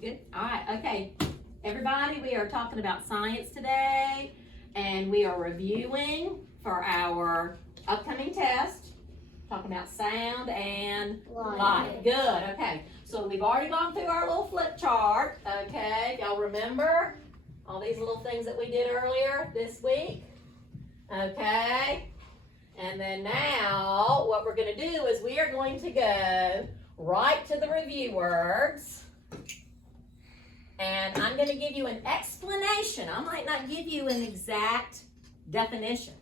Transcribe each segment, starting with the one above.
Good. All right. Okay. Everybody, we are talking about science today, and we are reviewing for our upcoming test, talking about sound and light. Good. Okay. So we've already gone through our little flip chart. Okay. Y'all remember all these little things that we did earlier this week? Okay. And then now what we're going to do is we are going to go right to the review words. And I'm going to give you an explanation. I might not give you an exact definition,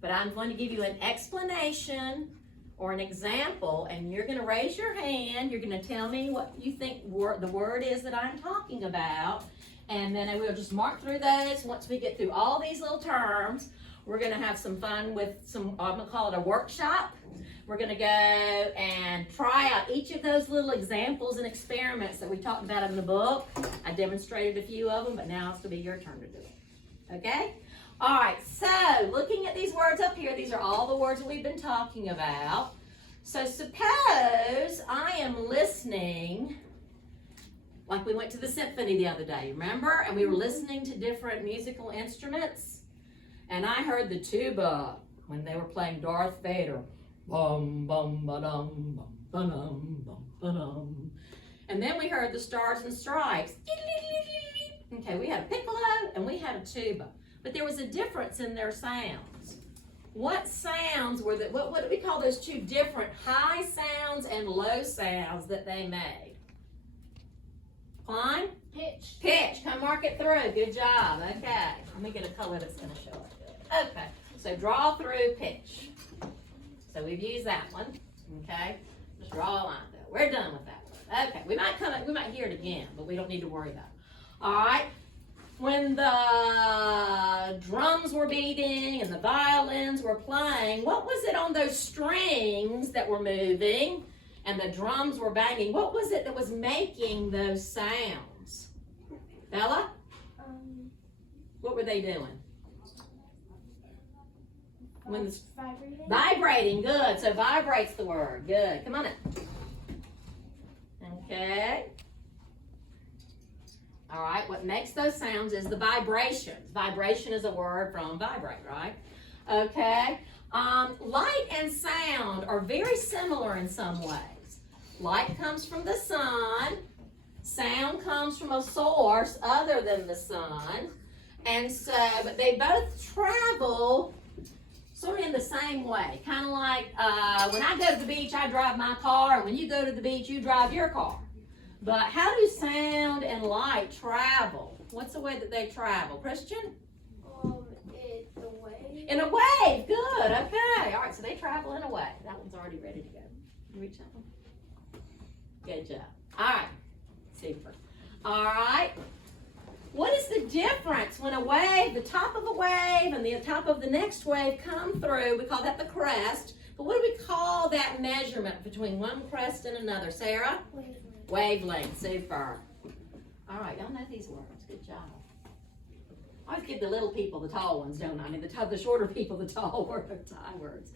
but I'm going to give you an explanation or an example, and you're going to raise your hand. You're going to tell me what you think the word is that I'm talking about, and then we'll just mark through those. Once we get through all these little terms, we're going to have some fun with some, I'm going to call it a workshop. We're going to go and try out each of those little examples and experiments that we talked about in the book. I demonstrated a few of them, but now it's going to be your turn to do it. Okay? All right, so looking at these words up here, these are all the words that we've been talking about. So suppose I am listening, like we went to the symphony the other day, remember? And we were listening to different musical instruments. And I heard the tuba when they were playing Darth Vader. Bum, bum, ba-dum, bum, ba-dum, bum, ba-dum. And then we heard the Stars and Stripes. Okay, we had a piccolo and we had a tuba. But there was a difference in their sounds. What sounds were that? What do we call those two different high sounds and low sounds that they made? Klein? Pitch. Pitch. Come mark it through. Good job. Okay. Let me get a color that's going to show it. Okay. So draw through pitch. So we've used that one. Okay. Just draw a line though. We're done with that one. Okay. We might hear it again, but we don't need to worry about it. All right. When the drums were beating and the violins were playing, what was it on those strings that were moving and the drums were banging? What was it that was making those sounds? Bella? What were they doing? When the Vibrating. Vibrating, good. So vibrates the word. Good. Come on in. Okay. All right, what makes those sounds is the vibrations. Vibration is a word from vibrate, right? Okay. Light and sound are very similar in some ways. Light comes from the sun. Sound comes from a source other than the sun. And so, but they both travel sort of in the same way. Kind of like when I go to the beach, I drive my car, and when you go to the beach, you drive your car. But how do sound and light travel? What's the way that they travel? Christian? It's a wave. In a wave. Good. Okay. All right. So they travel in a wave. That one's already ready to go. You reach that one? Good job. All right. Super. All right. What is the difference when a wave, the top of a wave and the top of the next wave come through? We call that the crest. But what do we call that measurement between one crest and another? Sarah? Wavelength. Wavelength. Super. All right. Y'all know these words. Good job. I always give the little people the tall ones, don't I? I mean, the shorter people the tall words, high words.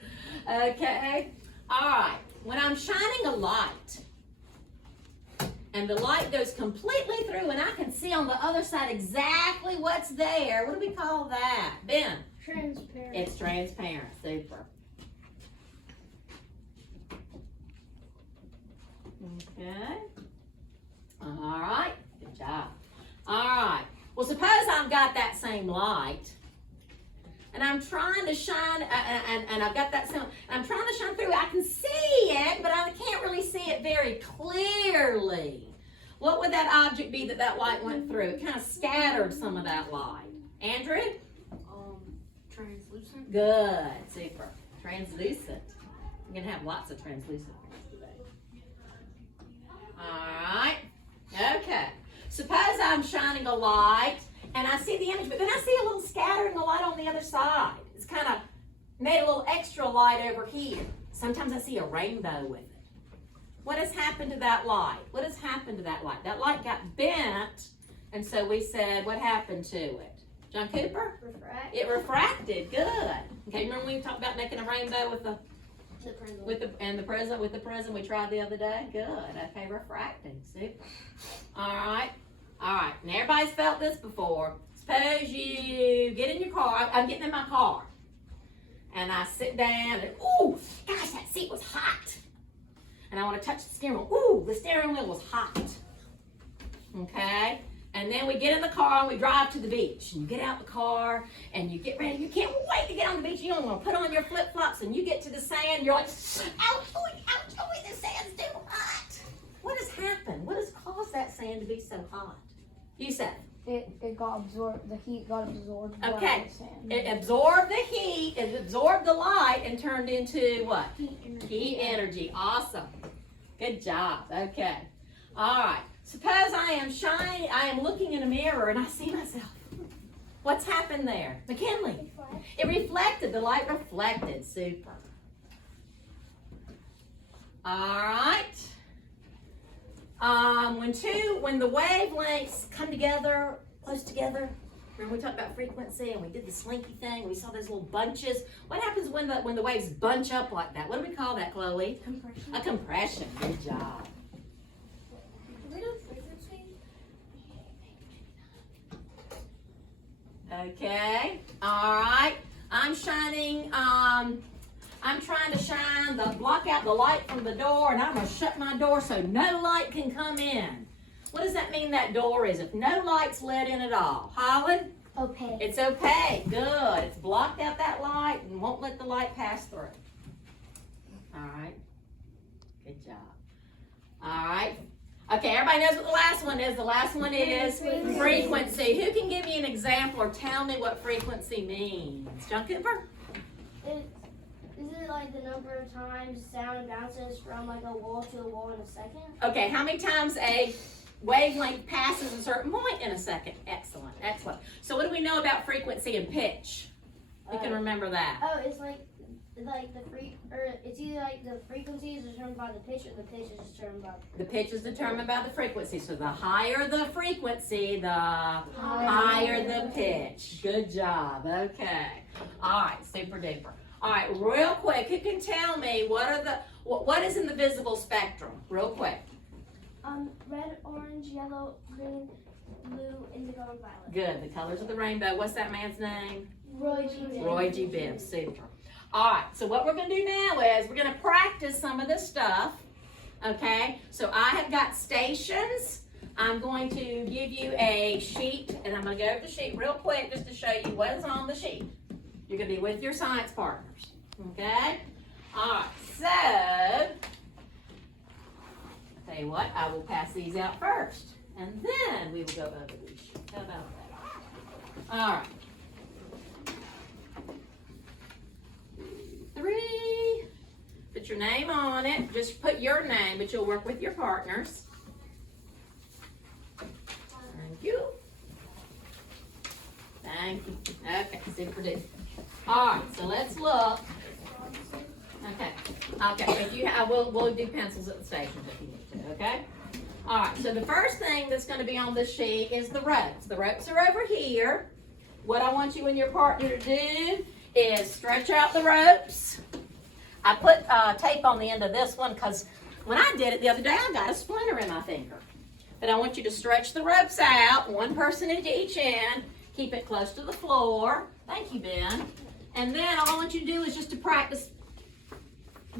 Okay. All right. When I'm shining a light, and the light goes completely through, and I can see on the other side exactly what's there. What do we call that? Ben? Transparent. It's transparent. Super. Okay. All right. Good job. All right. Well, suppose I've got that same light, and I'm trying to shine, and I've got that same, I'm trying to shine through. I can see it, but I can't really see it very clearly. What would that object be that light went through? It kind of scattered some of that light. Andrew? Translucent. Good. Super. Translucent. We're going to have lots of translucent things today. All right. Okay. Suppose I'm shining a light, and I see the image, but then I see a little scattering of light on the other side. It's kind of made a little extra light over here. Sometimes I see a rainbow with it. What has happened to that light? What has happened to that light? That light got bent, and so we said, what happened to it? John Cooper? Refract. It refracted. Good. Okay, remember when we talked about making a rainbow with the The prism. With the prism we tried the other day? Good. Okay, refracting. Super. Alright. Alright. Now everybody's felt this before. Suppose you get in your car. I'm getting in my car. And I sit down and, ooh, gosh, that seat was hot. And I want to touch the steering wheel. Ooh, the steering wheel was hot. Okay? And then we get in the car and we drive to the beach. And you get out the car and you get ready. You can't wait to get on the beach. You don't want to put on your flip-flops and you get to the sand. You're like, ouch, ouch, the sand's too hot. What has happened? What has caused that sand to be so hot? You said. It got absorbed. The heat got absorbed. Okay. By the sand. It absorbed the heat. It absorbed the light and turned into what? Heat energy. Heat energy. Awesome. Good job. Okay. All right. Suppose I am looking in a mirror and I see myself. What's happened there? McKinley. It reflected. The light reflected. Super. All right. When the wavelengths come together, close together, remember we talked about frequency and we did the slinky thing, we saw those little bunches. What happens when the waves bunch up like that? What do we call that, Chloe? Compression. A compression. Good job. Do we know frequency? Okay. All right. I'm trying to block out the light from the door, and I'm going to shut my door so no light can come in. What does that mean that door is? If no light's let in at all. Holland? Opaque. It's opaque. Good. It's blocked out that light and won't let the light pass through. All right. Good job. All right. Okay, everybody knows what the last one is. The last one is frequency. Who can give me an example or tell me what frequency means? John Cooper? Is it like the number of times sound bounces from like a wall to a wall in a second? Okay, how many times a wavelength passes a certain point in a second? Excellent, excellent. So what do we know about frequency and pitch? You can remember that. Oh, it's it's either like the frequency is determined by the pitch or the pitch is determined by The pitch is determined by the frequency. So the higher the frequency, the higher the pitch. Good job. Okay. All right, super duper. All right, real quick, who can tell me what is in the visible spectrum? Real quick. Red, orange, yellow, green, blue, indigo, and violet. Good. The colors of the rainbow. What's that man's name? Roy G. Biv. Roy G. Biv. Super. All right, so what we're going to do now is we're going to practice some of this stuff, okay? So I have got stations. I'm going to give you a sheet, and I'm going to go over the sheet real quick just to show you what is on the sheet. You're going to be with your science partners, okay? All right, so I'll tell you what, I will pass these out first, and then we will go over these sheets. How about that? All right. 3. Put your name on it. Just put your name, but you'll work with your partners. Thank you. Thank you. Okay, super duper. All right, so let's look. Okay. If we'll do pencils at the stations if you need to. Okay. All right. So the first thing that's going to be on this sheet is the ropes. The ropes are over here. What I want you and your partner to do is stretch out the ropes. I put tape on the end of this one because when I did it the other day, I got a splinter in my finger. But I want you to stretch the ropes out, one person at each end. Keep it close to the floor. Thank you, Ben. And then all I want you to do is just to practice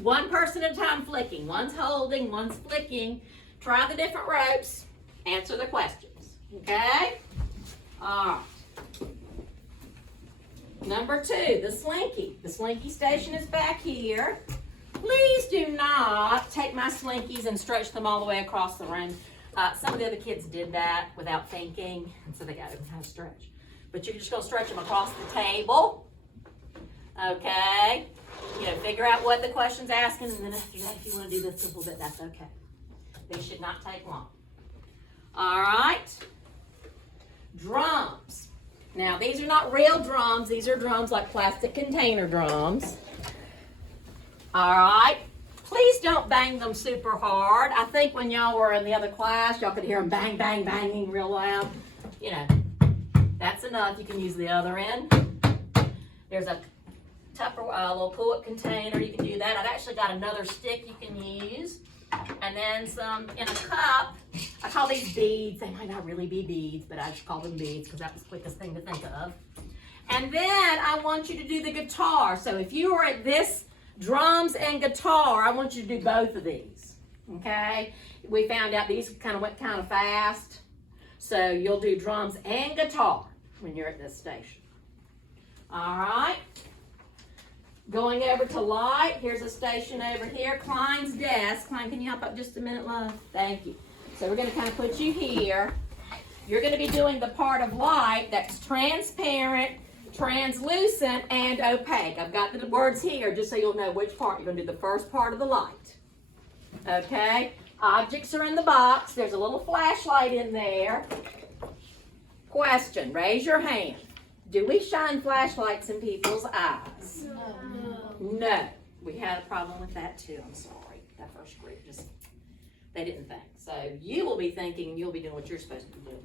one person at a time flicking. One's holding, one's flicking. Try the different ropes. Answer the questions. Okay? All right. Number 2, the slinky. The slinky station is back here. Please do not take my slinkies and stretch them all the way across the room. Some of the other kids did that without thinking, and so they got to kind of stretch. But you're just going to stretch them across the table. Okay? You know, figure out what the question's asking, and then after that, if you want to do this a little bit, that's okay. These should not take long. All right? Drums. Now, these are not real drums. These are drums like plastic container drums. All right? Please don't bang them super hard. I think when y'all were in the other class, y'all could hear them bang, bang, banging real loud. You know, that's enough. You can use the other end. There's a little pull-it container. You can do that. I've actually got another stick you can use. And then some in a cup. I call these beads. They might not really be beads, but I just call them beads because that's the quickest thing to think of. And then I want you to do the guitar. So if you are at this drums and guitar, I want you to do both of these. Okay? We found out these kind of went kind of fast. So you'll do drums and guitar when you're at this station. All right. Going over to light, here's a station over here, Klein's desk. Klein, can you help up just a minute, love? Thank you. So we're going to kind of put you here. You're going to be doing the part of light that's transparent, translucent, and opaque. I've got the words here just so you'll know which part. You're going to do the first part of the light. Okay? Objects are in the box. There's a little flashlight in there. Question, raise your hand. Do we shine flashlights in people's eyes? No. We had a problem with that too. I'm sorry. That first group they didn't think. So you will be thinking and you'll be doing what you're supposed to be doing.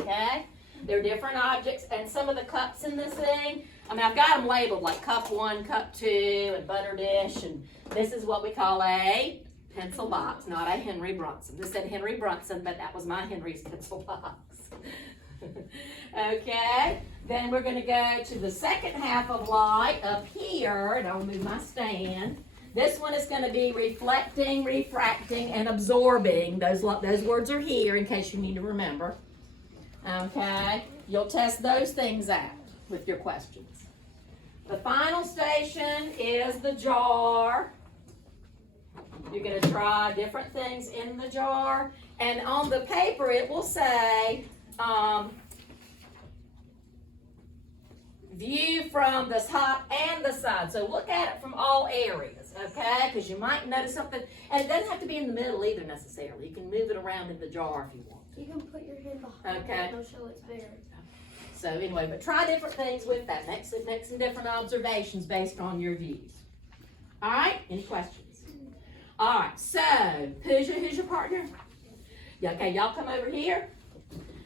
Okay? They're different objects, and some of the cups in this thing, I mean, I've got them labeled like cup 1, cup 2, and butter dish, and this is what we call a pencil box, not a Henry Brunson. This said Henry Brunson, but that was my Henry's pencil box. Okay, then we're going to go to the second half of light up here, and I'll move my stand. This one is going to be reflecting, refracting, and absorbing. Those words are here in case you need to remember. Okay, you'll test those things out with your questions. The final station is the jar. You're going to try different things in the jar, and on the paper it will say view from the top and the side. So look at it from all areas, okay? Because you might notice something, and it doesn't have to be in the middle either necessarily. You can move it around in the jar if you want. You can put your hand behind it, it'll show it's bigger. So anyway, but try different things with that. Make some different observations based on your views. All right, any questions? All right, so who's your partner? Yeah, okay, y'all come over here.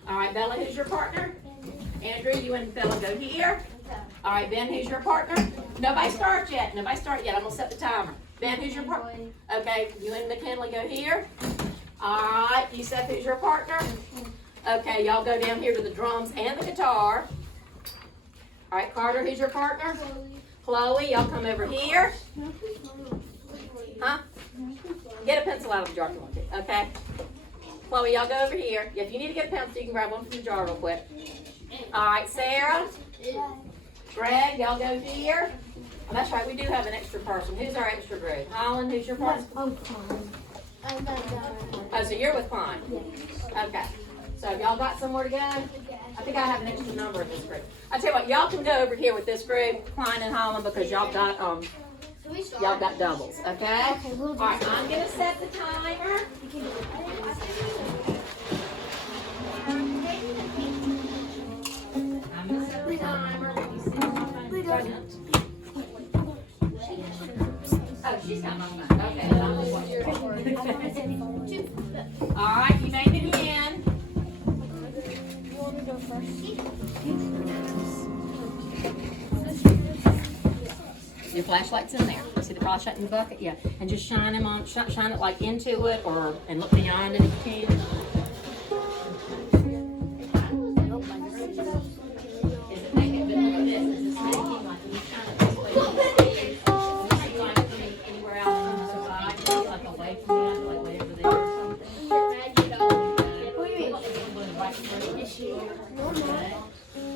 All right, Bella, who's your partner? Andrew, you and Bella go here. All right, Ben, who's your partner? Nobody start yet. I'm going to set the timer. Ben, who's your partner? Okay, you and McKinley go here. All right, Yusef, who's your partner? Okay, y'all go down here to the drums and the guitar. All right, Carter, who's your partner? Chloe, y'all come over here. Huh? Get a pencil out of the jar if you want to, okay? Chloe, y'all go over here. If you need to get a pencil, you can grab one from the jar real quick. All right, Sarah. Greg, y'all go here. Oh, that's right, we do have an extra person. Who's our extra Greg? Holland, who's your person? I'm Klein. Oh, so you're with Klein? Okay. So y'all got somewhere to go? I think I have an extra number in this group. I tell you what, y'all can go over here with this group, Klein and Holland, because y'all got doubles, okay? All right, I'm gonna set the timer. I'm gonna set the timer. Oh, she's got my phone. Okay, then I'll do what you're doing. All right, you made it in. You want me to go first? Your flashlight's in there. See the flashlight in the bucket? Yeah. And just shine them on, shine it like into it, and look beyond it if you can. Is it making a bit like this? Is this making like when you shine it this way? Is it like anywhere else on the side? Like away from the end, like way over there or something?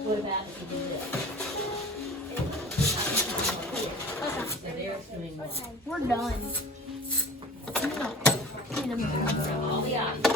What about if you do this? We're done. All the options.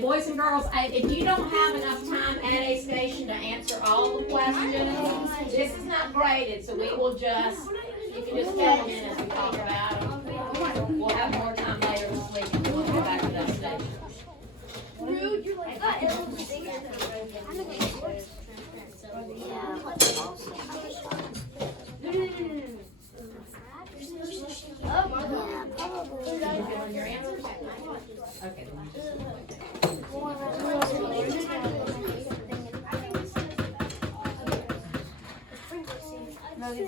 Boys and girls, if you don't have enough time at a station to answer all the questions, this is not graded, so we will just, you can just fill them in as we talk about them.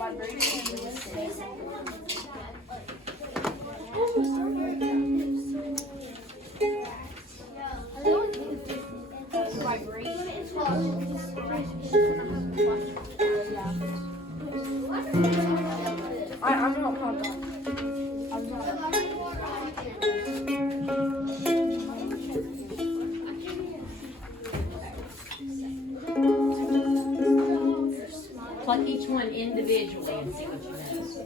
I'm not confident. Pluck each one individually and see what you notice.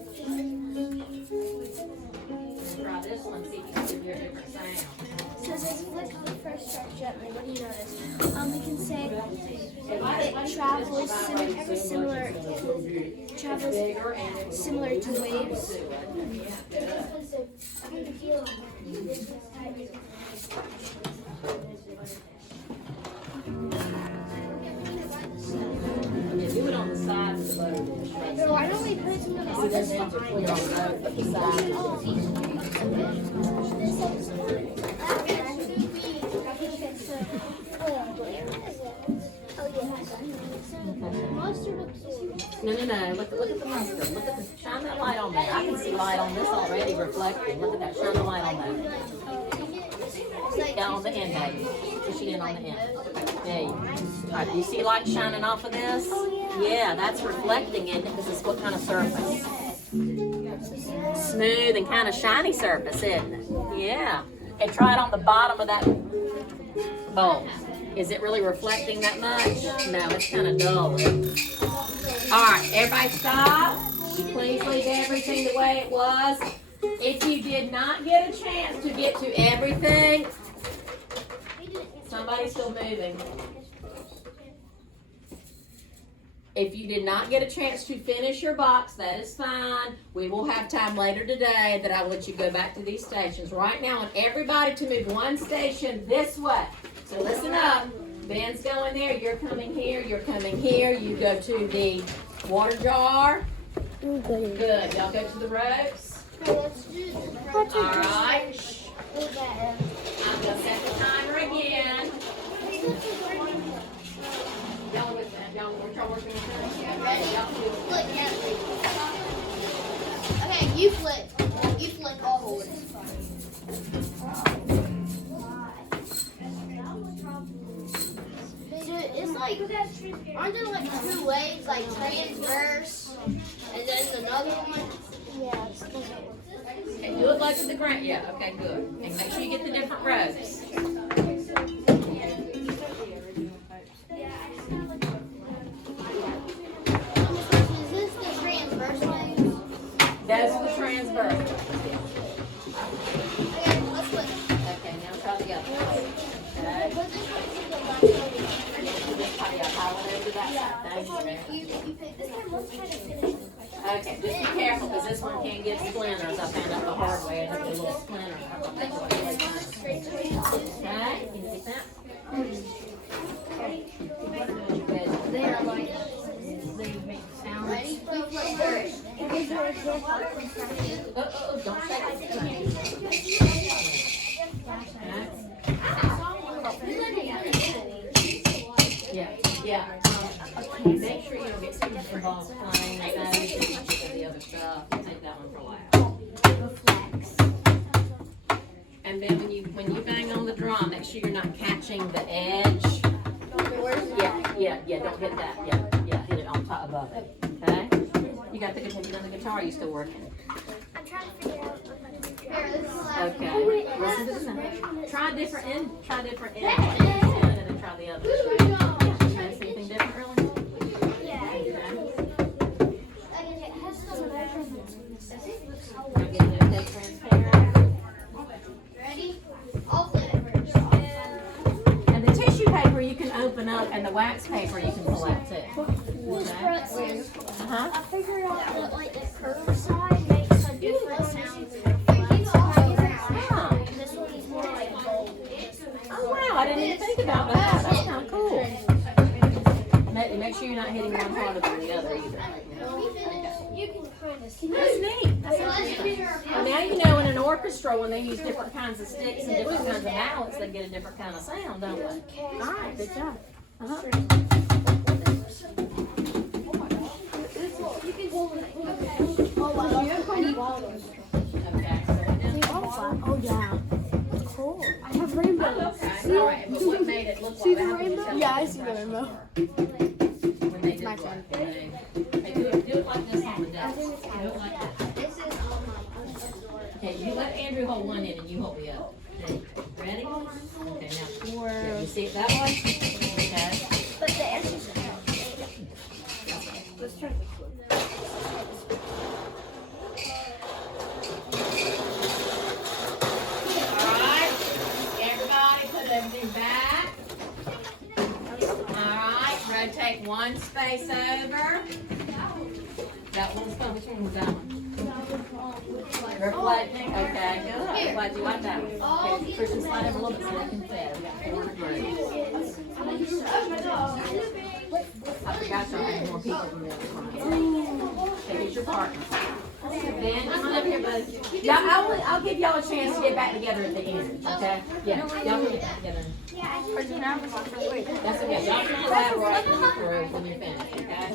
Try this one, see if you can hear a different sound. So it says flick the first stretch gently. What do you notice? We can say it travels similar to waves. Yeah, do it on the sides of the butter dish. Right? So why don't we put some of See, this one's clear on the side. No. Look at the mustard. Look at the, shine that light on that. I can see light on this already reflecting. Look at that. Shine the light on that. Down on the end, baby. Push it in on the end. There you go. All right, do you see light shining off of this? Yeah, that's reflecting it because it's what kind of surface? Smooth and kind of shiny surface, isn't it? Yeah. And try it on the bottom of that bowl. Is it really reflecting that much? No, it's kind of dull. All right, everybody stop. Please leave everything the way it was. If you did not get a chance to get to everything, somebody's still moving. If you did not get a chance to finish your box, that is fine. We will have time later today that I will let you go back to these stations. Right now, I want everybody to move one station this way. So listen up. Ben's going there, you're coming here, you're coming here. You go to the water jar. Good. Y'all go to the ropes. All right. I'm going to set the timer again. Y'all with that? Y'all working with that? Ready? Okay, you flick. You flick all the way. It's like, aren't there like two waves, like transverse, and then another one? Yeah. Okay, do it like at the ground. Yeah, okay, good. And make sure you get the different rows. Is this the transverse wave? Those are the transverse. Okay, let's flip. Okay, now try the other one. Okay. Okay, just be careful because this one can get splinters. I found out the hard way. It's a little splinter. Okay, can you get that? They are like, they make sounds. Ready? Don't shake it. Yeah. Make sure you don't get too much involved playing with those and the other stuff. Take that one for a while. And then when you bang on the drum, make sure you're not catching the edge. Yeah. Don't hit that. Yeah. Hit it on top above it. Okay. You got the guitar. You done the guitar? Are you still working? I'm trying to figure out. Okay. Listen to the sound. Try different end. And then try the other. See anything different, really? Ready? I'll flip it first. And the tissue paper you can open up, and the wax paper you can pull out too. Okay. I figured out that like the curved side makes a different sound than the flat side. This one is more like gold. Oh wow, I didn't even think about that. That's kind of cool. Make sure you're not hitting one harder than the other either. You can kind of see. That's neat. Well, now you know in an orchestra when they use different kinds of sticks and different kinds of mallets, they get a different kind of sound, don't they? All right, good job. You can hold it. Oh yeah. Cool. I have rainbows. Okay, all right, but what made it look like See that? the rainbow? Yeah, I see the rainbow. When they did My what? turn. Hey, do it like this on the desk. Do it like that. This is all my. Okay, you let Andrew hold one end and you hold the other. Okay, ready? Okay, now. Yeah, you see it that way? Okay. But the answer's Let's try this one. Alright, everybody put everything back. Alright, rotate one space over. That one's fun. Which one was that one? Reflecting? Okay, good. Glad you like that one. Okay, Christian, slide over a little bit so they can fit. We got 4 degrees. I forgot y'all had more people than this one. Okay, here's your partner. Ben, come on up here, buddy. Yeah, I'll give y'all a chance to get back together at the end, okay? Yeah, y'all can get back together. That's okay. Y'all can collaborate when you're through, when you're finished, okay?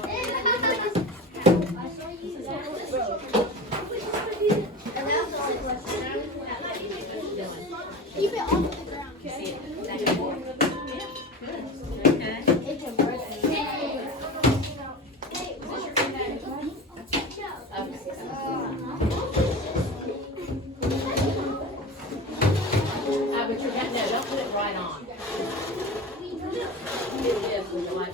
Keep it off the ground, See okay? it back and forth? Yeah, good. Okay. But you're not, no, don't put it right on. It is when you like it.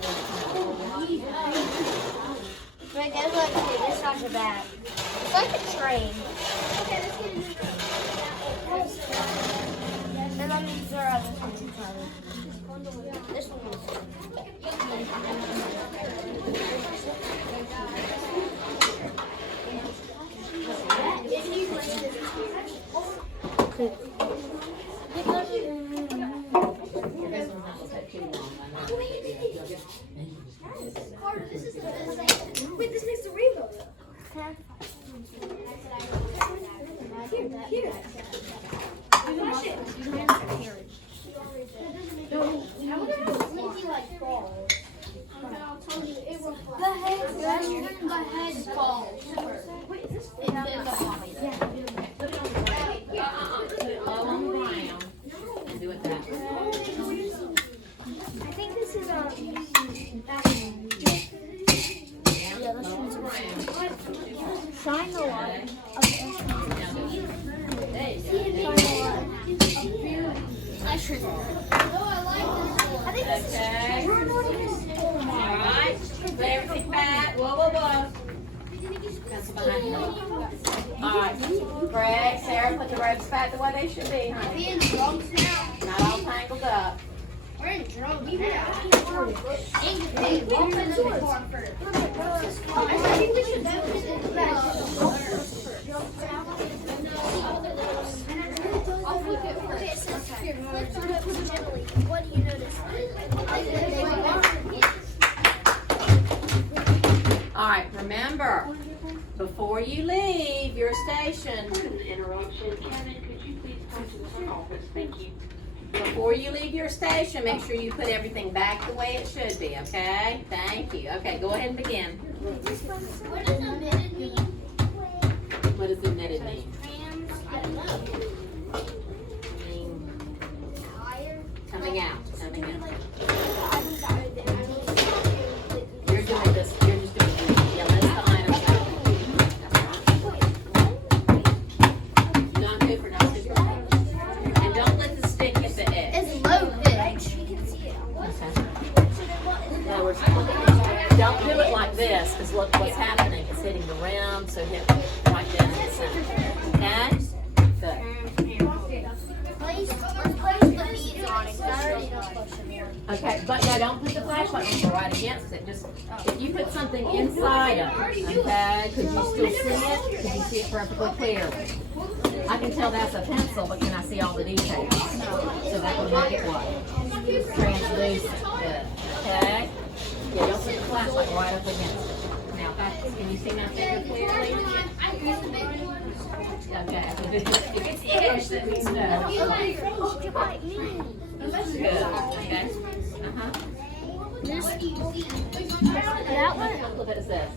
But it goes like this on the back. It's like a train. And then these are on this one too. This one Wait, this makes the rainbow. Here. Flash it. I wonder how Lindsay like falls. I told you it will fly. The head falls. Wait, is this Put it on the ground. Put it all on the ground. And do it that way. I think this is that Yeah, this one's around. shine the light. I should. I think this is. Okay. Alright. Put everything back. Whoa. Pencil behind you. Alright. Greg, Sarah, put the ropes back the way they should be, honey. We're in drums now. Not all tangled up. We're in drums now. Open the door first. I think we should do I'll flip it first. Here, flip it gently. What do you notice? Alright, remember, before you leave your station, Interruption. Kevin, could you please come to the front office? Thank you. before you leave your station, make sure you put everything back the way it should be, okay? Thank you. Okay, go ahead and begin. What does omitted mean? What does omitted mean? I don't know. Coming out. You're You're doing this, you're just doing this. Yeah, let's the items out. Non-paper, non-paper. And don't let the stick hit the edge. It's low pitch. In other words, don't do it like this, because look what's happening. It's hitting the rim, so hit right there in the center. Okay? Good. Let's place the beads on it. I already know what should be. Okay, but yeah, don't put the flashlight on right against it. Just if you put something inside of it, okay? Could you still see it? Could you see it perfectly clearly? I can tell that's a pencil, but can I see all the details? So that would make it what? Translucent. Good. Okay? Yeah, don't put the flashlight right up against it. Now, can you see my finger clearly? Okay. If it's itch, that means no. That's good. Okay. That one. What little bit is this?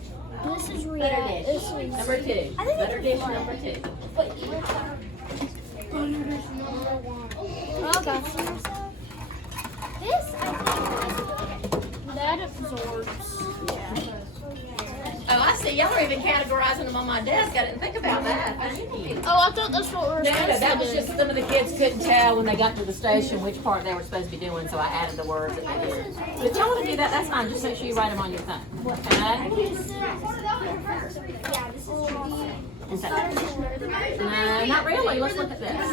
This is Letter real. dish. This is. Number 2. I think Letter it's dish one. number 2. Wait, Okay. This, I think, that absorbs. Oh, I see. Y'all are even categorizing them on my desk. I didn't think about that. Thank you. Oh, I thought that's what we were No, supposed no, that to was do. just some of the kids couldn't tell when they got to the station which part they were supposed to be doing, so I added the words that they did. But if y'all want to do that, that's fine. Just make sure you write them on your phone. Okay? Yeah, this is Okay. No, not really. Let's look at this.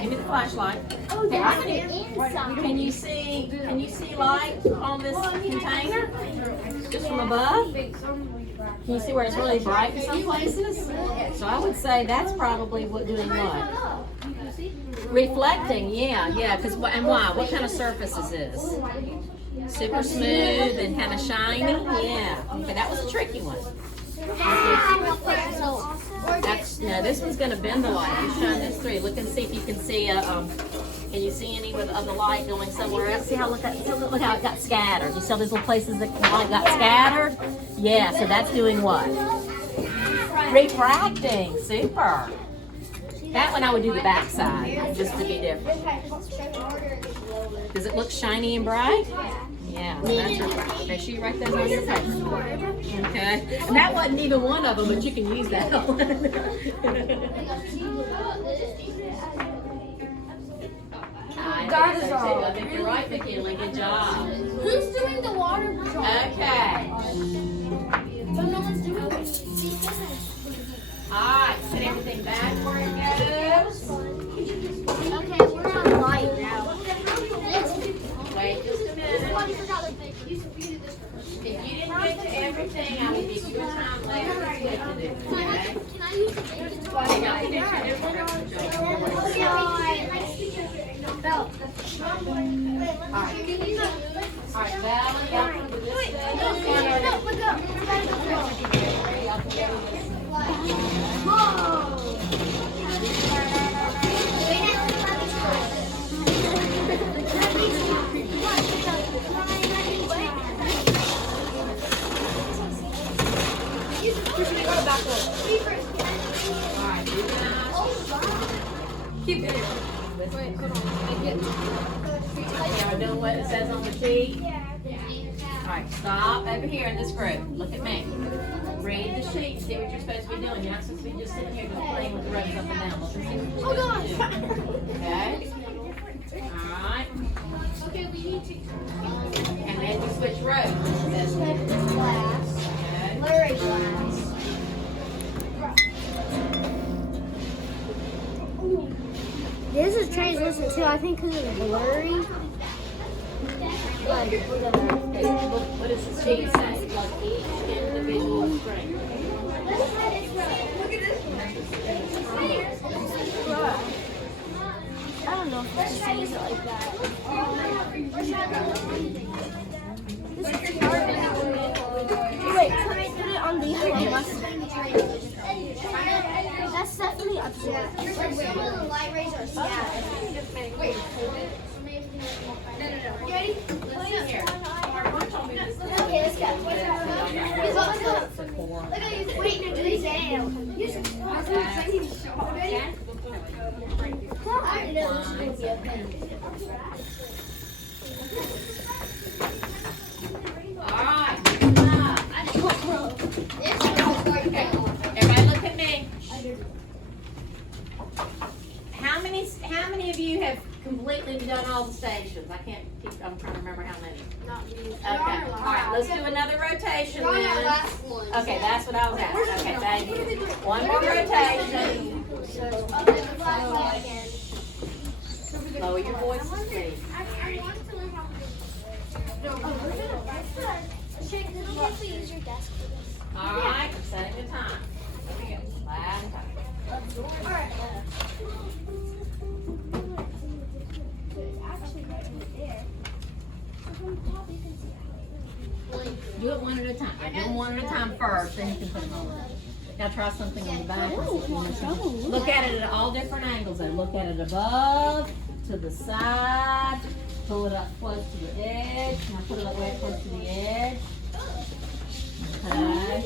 Give me the flashlight. Okay, I'm gonna, can you see light on this container? Just from above? Can you see where it's really bright in some places? So I would say that's probably doing what? Reflecting, yeah, because, and why? What kind of surface is this? Super smooth and kind of shiny? Yeah. Okay, that was a tricky one. That's, no, this one's gonna bend the light. You shine this through. Look and see if you can see can you see any of the light going somewhere else? See how look how it got scattered. You see all these little places that the light got scattered? Yeah, so that's doing what? Refracting. Super. That one I would do the back side, just to be different. Does it look shiny and bright? Yeah, that's right. Make sure you write those on your paper. Okay. And that wasn't even one of them, but you can use that one. I think you're right, McKinley. Good job. Who's doing the water draw? Okay. But no one's doing it. Alright, put everything back where it goes. Okay, we're on light now. Wait just a minute. If you didn't get to everything, I will give you a time later to do. Okay? Can I use the baking soda? Okay, y'all can do Alright, Val, y'all can do this Alright, do that. Keep it. Wait, hold on. Okay, we're doing what it says on the sheet. Alright, stop over here in this group. Look at me. Read the sheet, see what you're supposed to be doing. You're not supposed to be just sitting here just playing with the ropes up and down. Look and see what you're supposed to do. Okay? Alright. Okay, we need to. And then we switch ropes. Okay. Larry glass. This is translucent too, I think because it's blurry. Okay, what does the sheet say? Like each individual string. I don't know if this sees it like that. Wait, can I put it on the other one? That's definitely absurd. The light rays are scattered. Wait, hold it. No. You ready? Let's do it. Okay, let's go. Let's go. Wait, no, do these down. Ready? I know this is going to be a pain. Alright, good job. Okay, everybody look at me. How many of you have completely done all the stations? I'm trying to remember how many. Not me. Okay, alright, let's do another rotation then. Okay, that's what I was asking. Okay, thank you. One more rotation. Lower your voice, please. Alright, I'm setting the time. Here we go. Last time. Do it one at a time. Do them one at a time first, then you can put them on. Now try something on the back. Look at it at all different angles. And look at it above, to the side, pull it up close to the edge. Now put it up way close to the edge. Okay.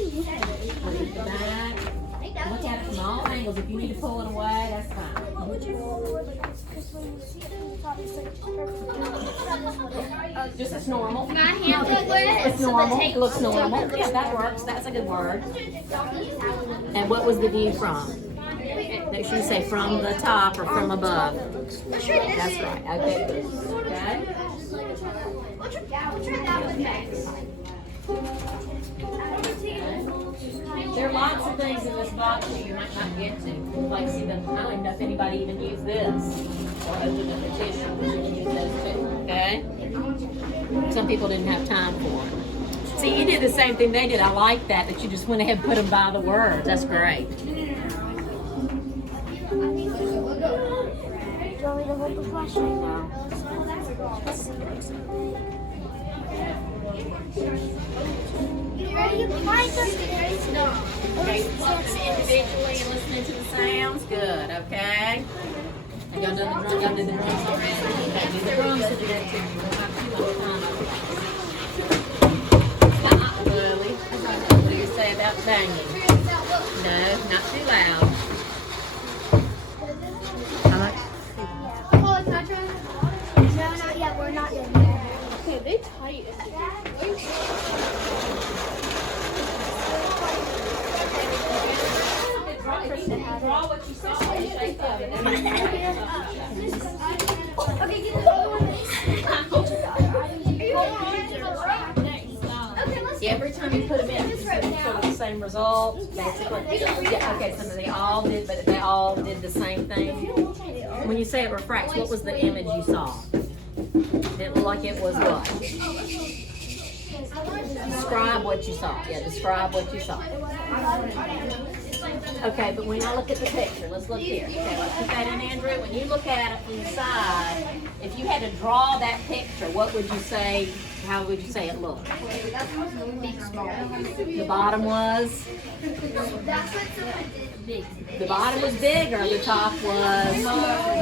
Put it back. Look at it from all angles. If you need to pull it away, that's fine. would you roll because when you see it, you probably think it's perfect. Just as normal. My hands are wet. It's normal. It looks normal. Yeah, that works. That's a good word. And what was the view from? Make sure you say from the top or from above. That's right. Okay, good. Okay. We'll try that one next. There are lots of things in this box that you might not get to. Like, see, I don't even know if anybody even used this. Or other than the tissue, but you can use those too. Okay? Some people didn't have time for it. See, you did the same thing they did. I like that you just went ahead and put them by the words. That's great. Do you want me to hold the flash right now? You ready? Mine just no. Okay, focusing individually and listening to the sounds. Good, okay? And y'all did the drums already? Okay, do the drums to do that too. We don't have too much time on that. Lily. What do you say about banging? No, not too loud. How much? Oh, it's not trying to. No, not yet. We're not done yet. Okay, they tight. Draw what you saw in the shape of it. Okay, get the other one. Yeah, every time you put them in, it's sort of the same result, basically. Yeah, okay, so they all did, but they all did the same thing. When you say it refracts, what was the image you saw? It looked like it was what? Describe what you saw. Yeah, describe what you saw. Okay, but when I look at the picture, let's look here. Okay, let's put that in, Andrew. When you look at it from the side, if you had to draw that picture, what would you say, how would you say it looked? The bottom was? The bottom was bigger, the top was,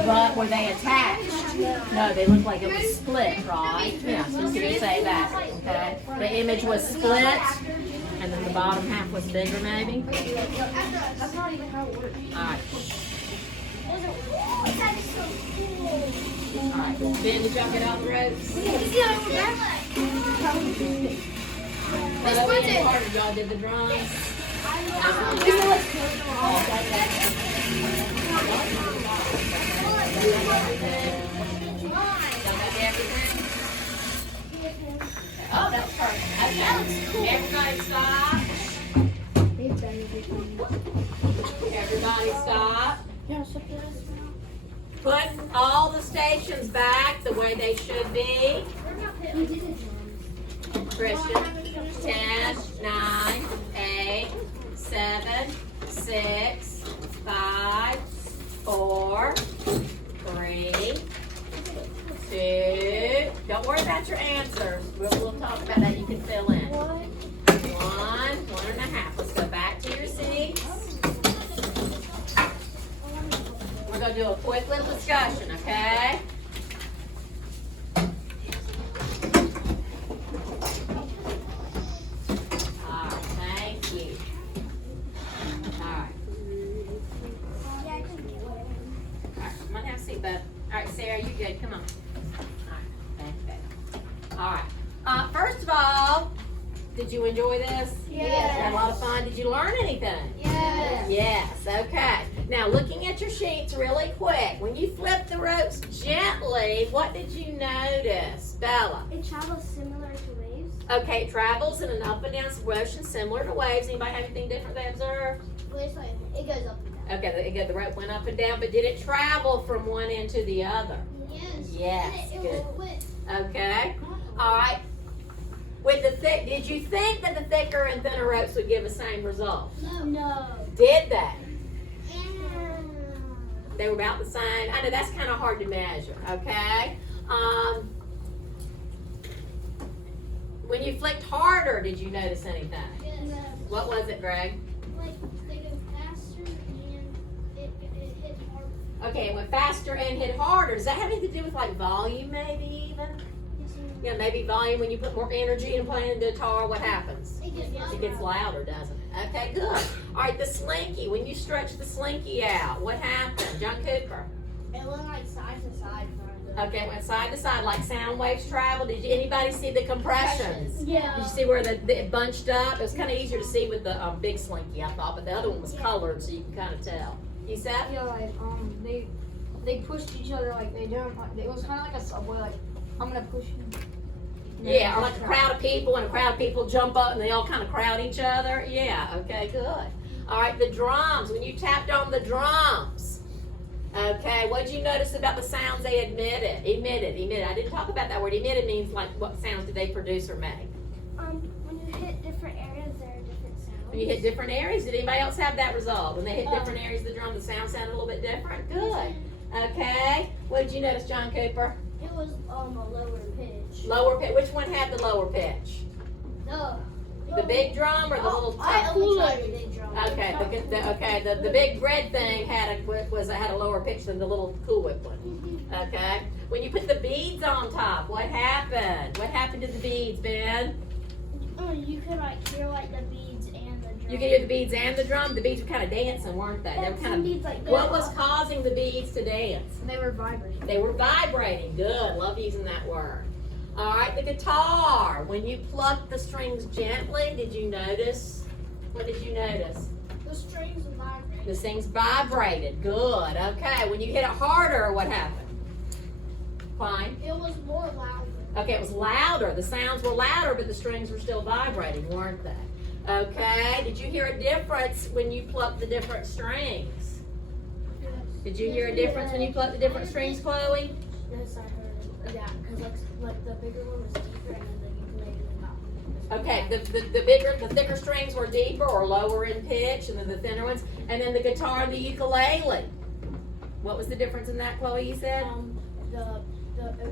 but were they attached? No, they looked like it was split, right? Yeah, so you could say that, okay? The image was split, and then the bottom half was bigger, maybe? That's not even how it works. Alright. Alright, Ben, did y'all get all the ropes? Part of y'all did the drums. Oh, that's perfect. Okay. Everybody stop. Everybody stop. Put all the stations back the way they should be. Christian. 10, 9, 8, 7, 6, 5, 4, 3, 2. Don't worry about your answers. We'll talk about that. You can fill in. 1, 1.5. Let's go back to your seats. We're going to do a quick little discussion, okay? Alright, Sarah, you good. Come on. Alright. First of all, did you enjoy this? Yes. Had a lot of fun. Did you learn anything? Yes. Yes, okay. Now, looking at your sheets really quick, when you flip the ropes gently, what did you notice? Bella? It travels similar to waves. Okay, it travels in an up and down motion similar to waves. Anybody have anything different they observed? It goes up and down. Okay, the rope went up and down, but did it travel from one end to the other? Yes. Yes, It good. went. Okay, all right. With the did you think that the thicker and thinner ropes would give the same result? No. Did they? They were about the same. I know that's kind of hard to measure, okay? When you flicked harder, did you notice anything? Yes. What was it, Greg? Like they go faster and it hit harder. Okay, it went faster and hit harder. Does that have anything to do with like volume maybe even? Yeah, maybe volume. When you put more energy in playing the guitar, what happens? It gets louder. It gets louder, doesn't it? Okay, good. All right, the slinky. When you stretch the slinky out, what happened? John Cooper? It went like side to side. Okay, it went side to side like sound waves travel. Did you, anybody see the compressions? Yeah. Did you see where it bunched up? It was kind of easier to see with the big slinky, I thought, but the other one was colored, so you can kind of tell. You said? Yeah, like they pushed each other like they don't. Like, it was kind of like a subway. Like I'm gonna push you. Yeah, or like a crowd of people, and a crowd of people jump up and they all kind of crowd each other. Yeah, okay, good. All right, the drums. When you tapped on the drums, okay, what did you notice about the sounds they emitted? Emitted. I didn't talk about that word. Emitted means like what sounds did they produce or make? When you hit different areas, there are different sounds. When you hit different areas, did anybody else have that result? When they hit different areas of the drum, the sound sounded a little bit different? Good. Okay, what did you notice, John Cooper? It was a lower pitch. Lower pitch. Which one had the lower pitch? The big drum or the little I only tried the big drum. Okay, the big red thing had a lower pitch than the little Cool Whip one. Okay, when you put the beads on top, what happened? What happened to the beads, Ben? You could like hear like the beads and the drum. You could hear the beads and the drum. The beads were kind of dancing, weren't they? They were kind beads like of. What was causing the beads to dance? They were vibrating. They were vibrating. Good. Love using that word. All right, the guitar. When you plucked the strings gently, did you notice? What did you notice? The strings were vibrating. The strings vibrated. Good. Okay. When you hit it harder, what happened? Fine. It was more louder. Okay, it was louder. The sounds were louder, but the strings were still vibrating, weren't they? Okay. Did you hear a difference when you plucked the different strings? Yes. Did you hear a difference when you plucked the different strings, Chloe? Yes, I heard. Yeah, because like the bigger one was deeper and then the ukulele was not. Okay, the thicker strings were deeper or lower in pitch, and then the thinner ones, and then the guitar and the ukulele. What was the difference in that, Chloe? You said?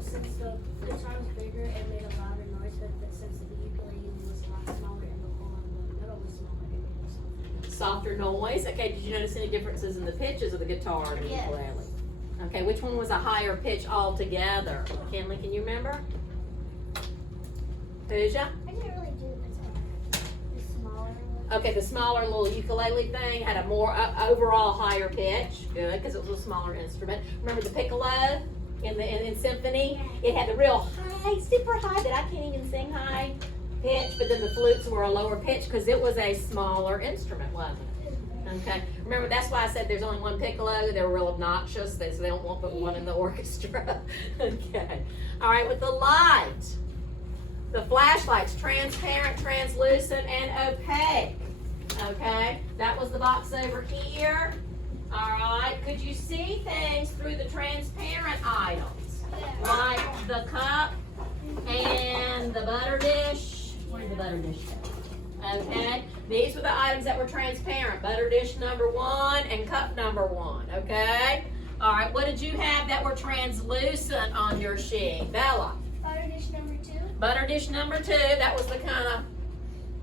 Since the guitar was bigger, it made a louder noise, but since the ukulele was a lot smaller and the hole in the middle was smaller, it made a Softer noise. Okay, did you notice any differences in the pitches of the guitar and the Yes. ukulele? Okay, which one was a higher pitch altogether? Kinley, can you remember? Pooja? I didn't really do the smaller one. Okay, the smaller little ukulele thing had a more overall higher pitch. Good, because it was a smaller instrument. Remember the piccolo in symphony? It had the real high, super high that I can't even sing high pitch, but then the flutes were a lower pitch because it was a smaller instrument, wasn't it? Okay. Remember, that's why I said there's only one piccolo. They're real obnoxious, so they don't want but one in the orchestra. Okay. All right, with the light. The flashlights, transparent, translucent, and opaque. Okay, that was the box over here. All right, could you see things through the transparent items? Like the cup and the butter dish. Where did the butter dish go? Okay, these were the items that were transparent. Butter dish number 1 and cup number 1, okay? All right, what did you have that were translucent on your sheet? Bella? Butter dish number 2. Butter dish number 2, that was the kind of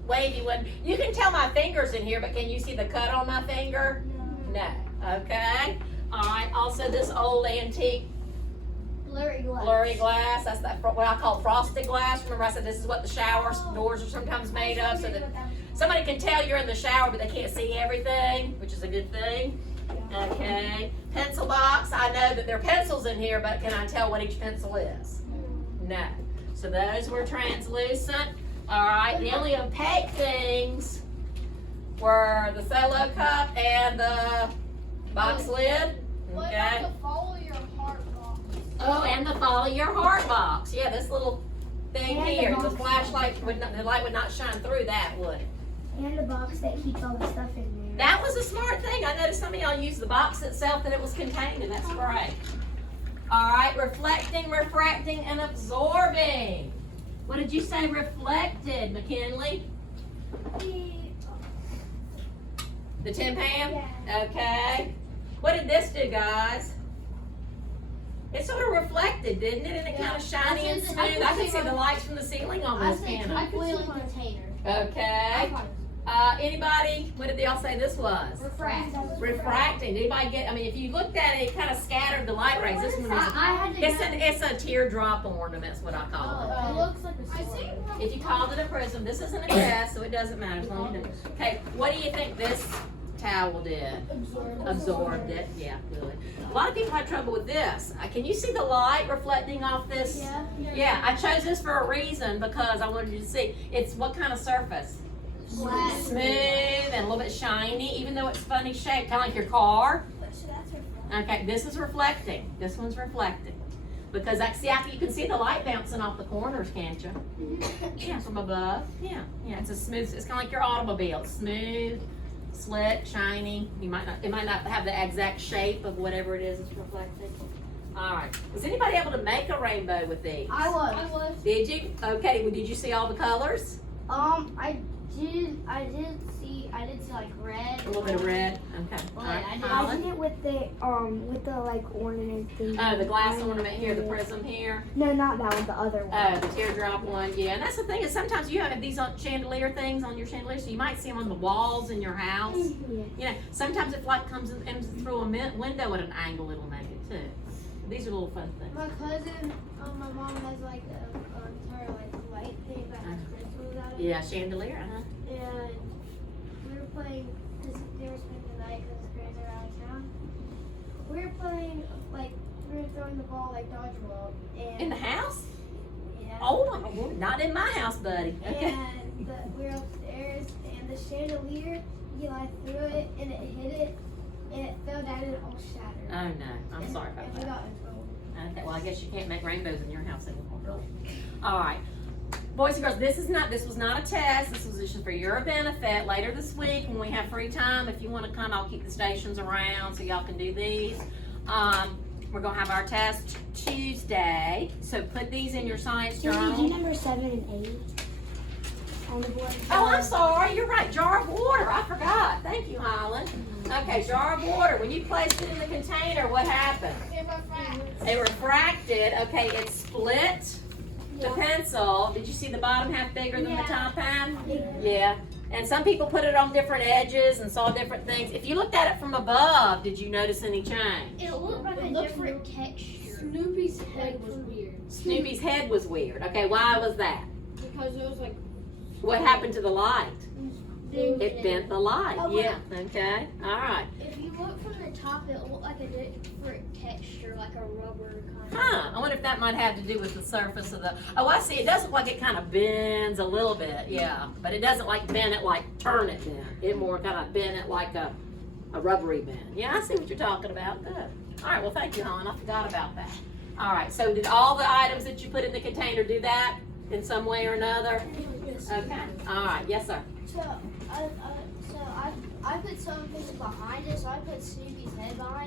wavy one. You can tell my finger's in here, but can you see the cut on my finger? No. Okay. All right, also this old antique blurry glass. That's what I call frosted glass. Remember I said this is what the shower doors are sometimes made of, so that somebody can tell you're in the shower, but they can't see everything, which is a good thing. Okay. Pencil box. I know that there are pencils in here, but can I tell what each pencil is? No. So those were translucent. All right. The only opaque things were the solo cup and the box lid. Okay. Follow your heart box. Oh, and the follow your heart box. Yeah, this little thing And the here. The box. flashlight the light would not shine through that, would it? And the box that keeps all the stuff in there. That was a smart thing. I noticed some of y'all used the box itself that it was contained in. That's great. All right, reflecting, refracting, and absorbing. What did you say reflected, McKinley? The tin pan? Yeah. Okay. What did this do, guys? It sort of reflected, didn't it? And it kind of shiny and smooth. I could see the lights from the ceiling on this panel. Container. Okay. Anybody? What did they all say this was? Refracting. Anybody get? I mean, if you looked at it, it kind of scattered the light rays. This one is. It's a teardrop ornament. That's what I call it. It looks like a sword. If you called it a prism, this isn't a test, so it doesn't matter as long as you know. Okay. What do you think this towel did? Absorbed it. Yeah, good. A lot of people had trouble with this. Can you see the light reflecting off this? Yeah. Yeah, I chose this for a reason because I wanted you to see. It's what kind of surface? Flat. Smooth and a little bit shiny, even though it's funny shaped, kind of like your car. So that's reflecting. Okay, this is reflecting. This one's reflecting. Because you can see the light bouncing off the corners, can't you? Yeah, from above. Yeah, it's a smooth. It's kind of like your automobile. It's smooth, slick, shiny. It might not have the exact shape of whatever it is it's reflecting. All right. Was anybody able to make a rainbow with these? I was. Did you? Okay. Well, did you see all the colors? I did see like red. A little bit of red. Okay. All right. I Colin? did it with the like ornament thing. Oh, the glass ornament here, the prism here. No, not that one, the other one. Oh, the teardrop one, yeah. And that's the thing is sometimes you have these chandelier things on your chandelier, so you might see them on the walls in your house. Yeah. You know, sometimes if light comes in through a window at an angle, it'll make it too. These are little fun things. My cousin, my mom has like her like light thing that has crystals out of it. Yeah, chandelier, And we were playing, because they were spending the night because the grades are out of town. We were playing, like, we were throwing the ball like dodgeball. And In the house? yeah. Oh, not in my house, buddy. Okay. And we were upstairs, and the chandelier, Eli threw it, and it hit it, and it fell down and it all shattered. Oh no, I'm sorry about And we that. got in trouble. Okay, well I guess you can't make rainbows in your house anymore. All right. Boys and girls, this was not a test. This was just for your benefit. Later this week, when we have free time, if you want to come, I'll keep the stations around so y'all can do these. We're gonna have our test Tuesday, so put these in your science journal. number 7 and 8 on the board? Oh, I'm sorry. You're right. Jar of water. I forgot. Thank you, Holland. Okay, jar of water. When you placed it in the container, what happened? It refracted. Okay, it split. The pencil, did you see the bottom half bigger than the top half? Yeah. And some people put it on different edges and saw different things. If you looked at it from above, did you notice any change? It looked like a different texture. Snoopy's head was weird. Snoopy's head was weird. Okay, why was that? Because it was like What happened to the light? Bent It bent the light. Oh, Yeah. Okay. All right. If you look from the top, it looked like a different texture, like a rubber kind of. Huh. I wonder if that might have to do with the surface of the. Oh, I see. It does look like it kind of bends a little bit. Yeah. But it doesn't like bend it like turn it bend. It more kind of bend it like a rubbery bend. Yeah, I see what you're talking about. Good. All right. Well, thank you, Helen. I forgot about that. All right. So did all the items that you put in the container do that in some way or another? Yes. Okay. All right. Yes, sir. So I put some things behind it. So I put Snoopy's head behind it.